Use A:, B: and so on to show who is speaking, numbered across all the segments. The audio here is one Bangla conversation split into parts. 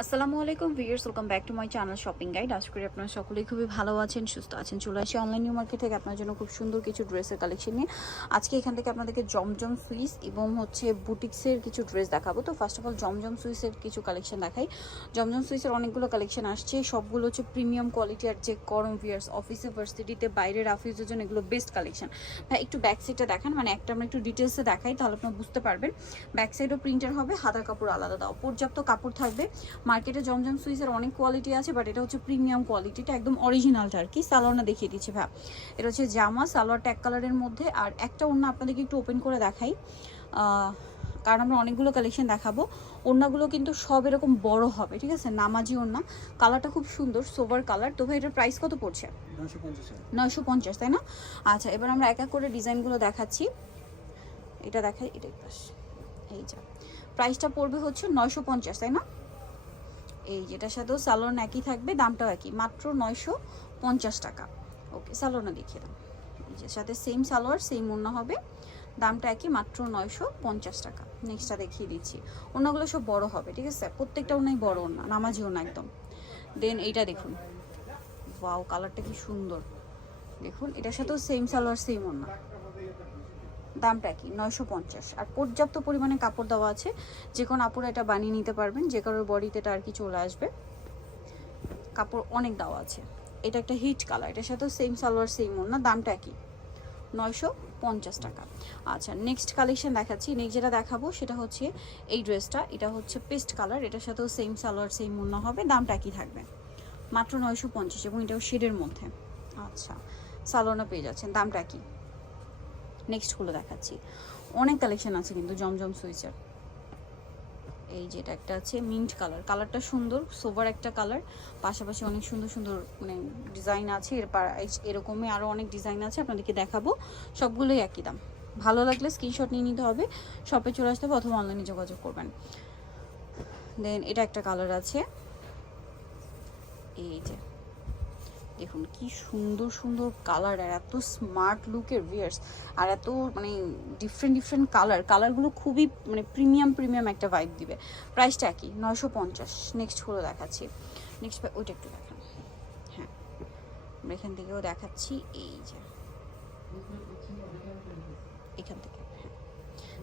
A: আসসালামু আলাইকুম viewers welcome back to my channel shopping guide আশা করি আপনারা সকলেই খুবই ভালো আছেন, সুস্থ আছেন, চলে আসি অনলাইন নিউ মার্কেট থেকে আপনার জন্য খুব সুন্দর কিছু ড্রেসের কালেকশন নিয়ে। আজকে এখান থেকে আপনাদেরকে জমজম সুইস এবং হচ্ছে বুটিক্সের কিছু ড্রেস দেখাবো। তো ফার্স্ট অফ অল জমজম সুইসের কিছু কালেকশন দেখাই। জমজম সুইসের অনেকগুলো কালেকশন আসছে, সবগুলো হচ্ছে প্রিমিয়াম কোয়ালিটি আর যে গরম ভিউয়ার্স অফিসে ভার্সিটিতে বাইরের অফিসের জন্য এগুলো বেস্ট কালেকশন ভাই, একটু ব্যাক সাইডটা দেখান মানে একটা আমরা একটু ডিটেলসে দেখাই, তাহলে আপনারা বুঝতে পারবেন। ব্যাক সাইডও প্রিন্টার হবে, হাতার কাপড় আলাদা দাও পর্যাপ্ত কাপড় থাকবে। মার্কেটে জমজম সুইসের অনেক কোয়ালিটি আছে বাট এটা হচ্ছে প্রিমিয়াম কোয়ালিটিটা একদম অরিজিনালটা আর কি। সালোয়ারটা দেখিয়ে দিচ্ছি ভাই। এটা হচ্ছে জামা, সালোয়ার ট্যাগ কালারের মধ্যে। আর একটা অন্য আপনাদেরকে একটু ওপেন করে দেখাই। কারণ আমরা অনেকগুলো কালেকশন দেখাবো। ওড়নাগুলো কিন্তু সব এরকম বড় হবে, ঠিক আছে? নামাজি ওড়না। কালারটা খুব সুন্দর সোভার কালার তো ভাই, এটার প্রাইস কত পড়ছে? নয়শো পঞ্চাশ, তাই না? আচ্ছা এবার আমরা এক এক করে ডিজাইনগুলো দেখাচ্ছি। এটা দেখাই এটাই এই যা। প্রাইসটা পড়বে হচ্ছে নয়শো পঞ্চাশ, তাই না? এই যেটার সাথেও সালোন একই থাকবে, দামটাও একই, মাত্র নয়শো পঞ্চাশ টাকা। ওকে সালোনা দেখিয়ে দাম সাথে সেম সালোয়ার সেম ওড়না হবে, দামটা একই, মাত্র নয়শো পঞ্চাশ টাকা। নেক্সটটা দেখিয়ে দিচ্ছি। ওড়নাগুলো সব বড় হবে, ঠিক আছে? প্রত্যেকটা ওড়নাই বড় ওড়না, নামাজি ওড়না একদম। দেন এইটা দেখুন। ওয়াও কালারটা কি সুন্দর। দেখুন, এটার সাথেও সেম সালোয়ার সেম ওড়না। দামটা কি? নয়শো পঞ্চাশ। আর পর্যাপ্ত পরিমাণে কাপড় দেওয়া আছে, যে কোনো আপুরা এটা বানিয়ে নিতে পারবেন, যে কারোর বডিতে এটা আর কি চলে আসবে। কাপড় অনেক দেওয়া আছে। এটা একটা হিট কালার, এটার সাথেও সেম সালোয়ার সেম ওড়না, দামটা কি? নয়শো পঞ্চাশ টাকা। আচ্ছা নেক্সট কালেকশন দেখাচ্ছি। নেক্সট যেটা দেখাবো সেটা হচ্ছে এই ড্রেসটা এটা হচ্ছে পেস্ট কালার এটার সাথেও সেম সালোয়ার সেম মূল্য হবে, দামটা কি থাকবে? মাত্র নয়শো পঞ্চাশ, এবং এটাও শেডের মধ্যে। আচ্ছা সালোনা পেয়ে যাচ্ছেন, দামটা কি? নেক্সটগুলো দেখাচ্ছি। অনেক কালেকশন আছে কিন্তু, জমজম সুইচের এই যেটা একটা আছে মিন্ট কালার কালারটা সুন্দর সোভার একটা কালার পাশাপাশি অনেক সুন্দর সুন্দর মানে ডিজাইন আছে। এর এরকমই আরও অনেক ডিজাইন আছে, আপনাদেরকে দেখাবো। সবগুলোই একই দাম। ভালো লাগলে স্ক্রিনশট নিয়ে নিতে হবে। শপে চলে আসতে হবে অথবা অনলাইনে যোগাযোগ করবেন। দেন এটা একটা কালার আছে। এই যে। দেখুন, কি সুন্দর সুন্দর কালার আর এত স্মার্ট লুকের ভিয়ার্স আর এত মানে ডিফারেন্ট ডিফারেন্ট কালার কালারগুলো খুবই মানে প্রিমিয়াম প্রিমিয়াম একটা ভাইব দিবে। প্রাইসটা একই, নয়শো পঞ্চাশ। নেক্সট হলো দেখাচ্ছি। নেক্সট ওইটা একটু দেখান। হ্যাঁ আমরা এখান থেকেও দেখাচ্ছি। এই যে। এখান থেকে হ্যাঁ।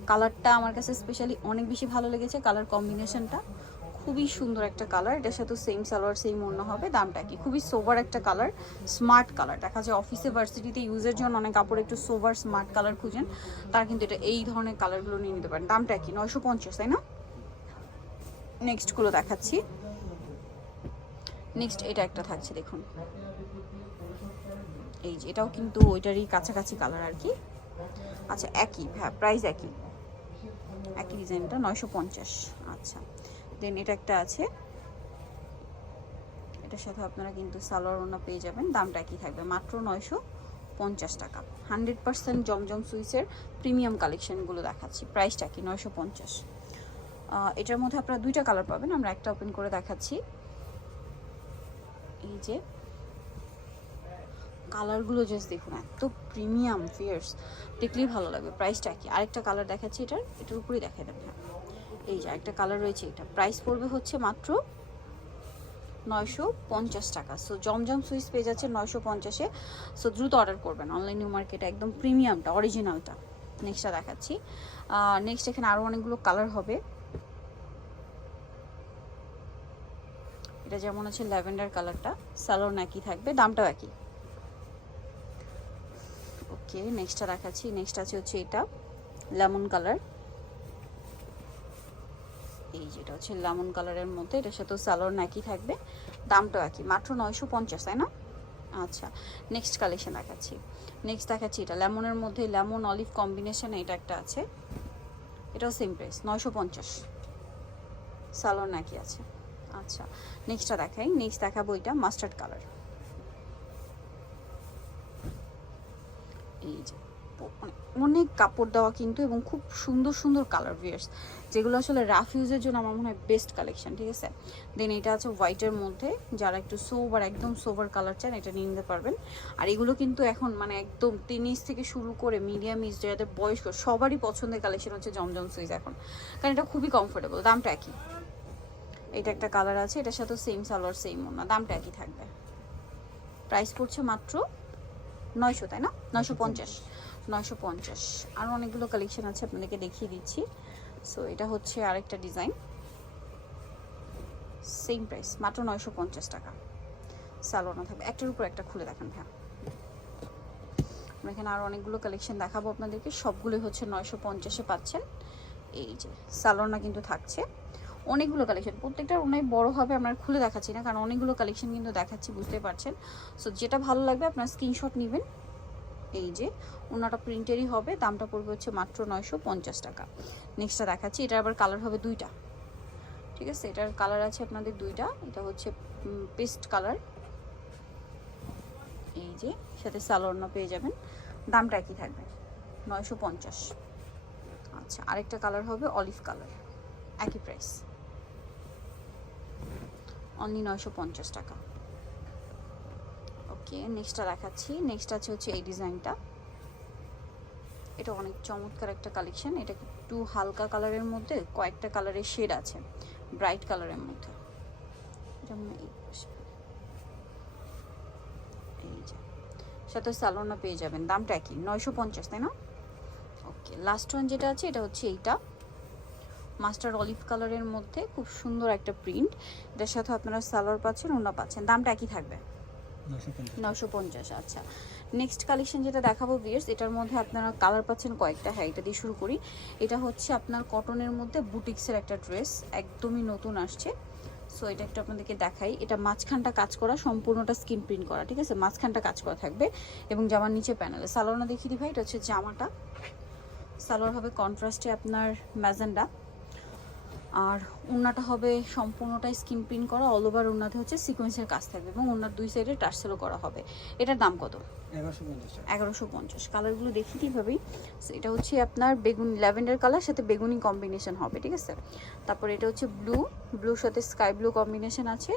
A: কালারটা আমার কাছে স্পেশালি অনেক বেশি ভালো লেগেছে। কালার কম্বিনেশনটা খুবই সুন্দর একটা কালার এটার সাথে সেম সালোয়ার সেম অন্য হবে, দামটা কি খুবই সোভার একটা কালার স্মার্ট কালার দেখা যায় অফিসে ভার্সিটিতে ইউজের জন্য অনেক কাপড় একটু সোভার স্মার্ট কালার খুঁজেন, তারা কিন্তু এটা এই ধরনের কালারগুলো নিয়ে নিতে পারেন। দামটা কি নয়শো পঞ্চাশ, তাই না? নেক্সটগুলো দেখাচ্ছি। নেক্সট এটা একটা থাকছে, দেখুন। এই যে, এটাও কিন্তু ওইটারই কাছাকাছি কালার আর কি। আচ্ছা একই হ্যাঁ প্রাইস একই। একই ডিজাইনটা নয়শো পঞ্চাশ। দেন এটা একটা আছে। এটার সাথে আপনারা কিন্তু সালোয়ার ওনা পেয়ে যাবেন। দামটা কি থাকবে। মাত্র নয়শো পঞ্চাশ টাকা। হান্ড্রেড পার্সেন্ট জমজম সুইসের প্রিমিয়াম কালেকশানগুলো দেখাচ্ছি। প্রাইসটা কি? নয়শো পঞ্চাশ। এটার মধ্যে আপনারা দুইটা কালার পাবেন। আমরা একটা ওপেন করে দেখাচ্ছি। এই যে কালারগুলো জাস্ট দেখুন, এত প্রিমিয়াম ফিয়ার্স দেখলেই ভালো লাগবে। প্রাইসটা কি? আরেকটা কালার দেখাচ্ছি এটার। এটার উপরেই দেখাই দেবেন এই যে একটা কালার রয়েছে এটা। প্রাইস পড়বে হচ্ছে মাত্র নয়শো পঞ্চাশ টাকা। সো জমজম সুইচ পেয়ে যাচ্ছে নয়শো পঞ্চাশে। সো দ্রুত অর্ডার করবেন। অনলাইন নিউ মার্কেটে একদম প্রিমিয়ামটা অরিজিনালটা নেক্সটটা দেখাচ্ছি। নেক্সট এখানে আরও অনেকগুলো কালার হবে। এটা যেমন আছে ল্যাভেন্ডার কালারটা স্যালোন একই থাকবে, দামটাও একই। ওকে নেক্সটটা দেখাচ্ছি। নেক্সট আছে হচ্ছে এটা লেমন কালার এই যেটা হচ্ছে লেমন কালারের মধ্যে, এটার সাথে সালোয়ার একই থাকবে। দামটাও একই, মাত্র নয়শো পঞ্চাশ, তাই না? আচ্ছা নেক্সট কালেকশন দেখাচ্ছি। নেক্সট দেখাচ্ছি এটা লেমনের মধ্যে লেমন অলিভ কম্বিনেশন এটা একটা আছে। এটাও সেম প্রাইস নয়শো পঞ্চাশ। সালোয়ার একই আছে। আচ্ছা নেক্সটটা দেখাই। নেক্সট দেখাবো এটা মাস্টার্ড কালার এই যে অনেক কাপড় দেওয়া কিন্তু এবং খুব সুন্দর সুন্দর কালার ভিয়ার্স যেগুলো আসলে রাফ ইউজের জন্য আমার মনে হয় বেস্ট কালেকশন ঠিক আছে? দেন এটা আছে হোয়াইটের মধ্যে, যারা একটু সোভার একদম সোভার কালার চান, এটা নিয়ে নিতে পারবেন। আর এগুলো কিন্তু এখন মানে একদম টেনিস থেকে শুরু করে মিডিয়াম ইজ যাদের বয়স্ক, সবারই পছন্দের কালেকশন হচ্ছে জমজম সুইজ এখন। কারণ এটা খুবই কমফোর্টেবল দামটা একই। এটা একটা কালার আছে, এটার সাথে সেম সালোয়ার সেম ওনা দামটা একই থাকবে। প্রাইস পড়ছে মাত্র নয়শো, তাই না? নয়শো পঞ্চাশ। নয়শো পঞ্চাশ। আরও অনেকগুলো কালেকশন আছে, আপনাদেরকে দেখিয়ে দিচ্ছি। সো এটা হচ্ছে আরেকটা ডিজাইন সেম প্রাইস মাত্র নয়শো পঞ্চাশ টাকা। সালোয়ারও থাকবে। একটার উপর একটা খুলে দেখান হ্যাঁ আমরা এখানে আরও অনেকগুলো কালেকশন দেখাবো আপনাদেরকে। সবগুলোই হচ্ছে নয়শো পঞ্চাশে পাচ্ছেন। এই যে সালোনা কিন্তু থাকছে। অনেকগুলো কালেকশন প্রত্যেকটার অনেক বড় হবে, আমরা খুলে দেখাচ্ছি না, কারণ অনেকগুলো কালেকশন কিন্তু দেখাচ্ছি বুঝতে পারছেন। সো যেটা ভালো লাগবে, আপনার স্ক্রিনশট নেবেন। এই যে ওনাটা প্রিন্টেরই হবে, দামটা পড়বে হচ্ছে মাত্র নয়শো পঞ্চাশ টাকা। নেক্সটটা দেখাচ্ছি এটা আবার কালার হবে দুইটা। ঠিক আছে? এটার কালার আছে আপনাদের দুইটা, এটা হচ্ছে পেস্ট কালার এই যে, সাথে সালোয়ারনা পেয়ে যাবেন। দামটা একই থাকবে, নয়শো পঞ্চাশ। আচ্ছা আরেকটা কালার হবে অলিভ কালার একই প্রাইস অনলি নয়শো পঞ্চাশ টাকা। ওকে নেক্সটটা দেখাচ্ছি। নেক্সট আছে হচ্ছে এই ডিজাইনটা এটা অনেক চমৎকার একটা কালেকশন এটা একটু হালকা কালারের মধ্যে কয়েকটা কালারের শেড আছে ব্রাইট কালারের মধ্যে। এই যে। সাথে সালোনা পেয়ে যাবেন। দামটা একই, নয়শো পঞ্চাশ, তাই না? ওকে লাস্ট ওয়ান যেটা আছে, এটা হচ্ছে এইটা। মাস্টার অলিভ কালারের মধ্যে খুব সুন্দর একটা প্রিন্ট এটার সাথে আপনারা সালোয়ার পাচ্ছেন ওনা পাচ্ছেন। দামটা একই থাকবে।
B: নশো পঞ্চাশ।
A: আচ্ছা। নেক্সট কালেকশন যেটা দেখাবো বিয়ার্স এটার মধ্যে আপনারা কালার পাচ্ছেন কয়েকটা। হ্যাঁ এটা দিয়ে শুরু করি। এটা হচ্ছে আপনার কটনের মধ্যে বুটিক্সের একটা ড্রেস একদমই নতুন আসছে। সো এটা একটু আপনাদেরকে দেখাই। এটা মাঝখানটা কাজ করা, সম্পূর্ণটা স্কিন প্রিন্ট করা, ঠিক আছে? মাঝখানটা কাজ করা থাকবে এবং জামার নিচে প্যানেলে সালোয়ারটা দেখিয়ে দিই ভাই, এটা হচ্ছে জামাটা। সালোয়ার হবে কন্ট্রাস্টে আপনার ম্যাজেন্ডা। আর ওড়নাটা হবে সম্পূর্ণটাই স্কিন প্রিন্ট করা অল ওভার ওড়নাতে হচ্ছে সিকোয়েন্সের কাজ থাকবে এবং ওনার দুই সাইডে টার্সেলও করা হবে। এটার দাম কত?
B: এগারোশো পঞ্চাশ
A: কালারগুলো দেখি কীভাবেই। এটা হচ্ছে আপনার বেগুনি ল্যাভেন্ডার কালার সাথে বেগুনি কম্বিনেশন হবে ঠিক আছে? তারপর এটা হচ্ছে ব্লু ব্লুর সাথে স্কাই ব্লু কম্বিনেশন আছে।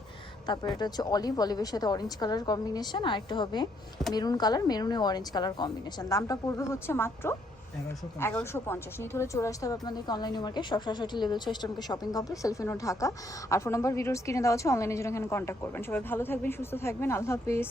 A: তারপর এটা হচ্ছে অলিভ অলিভের সাথে অরেঞ্জ কালার কম্বিনেশন আর একটা হবে মেরুন কালার মেরুনে অরেঞ্জ কালার কম্বিনেশন দামটা পড়বে হচ্ছে মাত্র
B: এগারোশো পঞ্চাশ।
A: নিতে হলে চলে আসতে হবে আপনাদেরকে অনলাইন মার্কেট সব সরাসরি লেভেল ছয় স্টমকে শপিং কমপ্লেক্স সেলফিনো ঢাকা। আর ফোন নম্বর ভিডিও স্ক্রিনে দেওয়া আছে অনলাইনে যেন এখানে কন্ট্যাক্ট করবেন। সবাই ভালো থাকবেন, সুস্থ থাকবেন, আল্লাহ হাফিজ।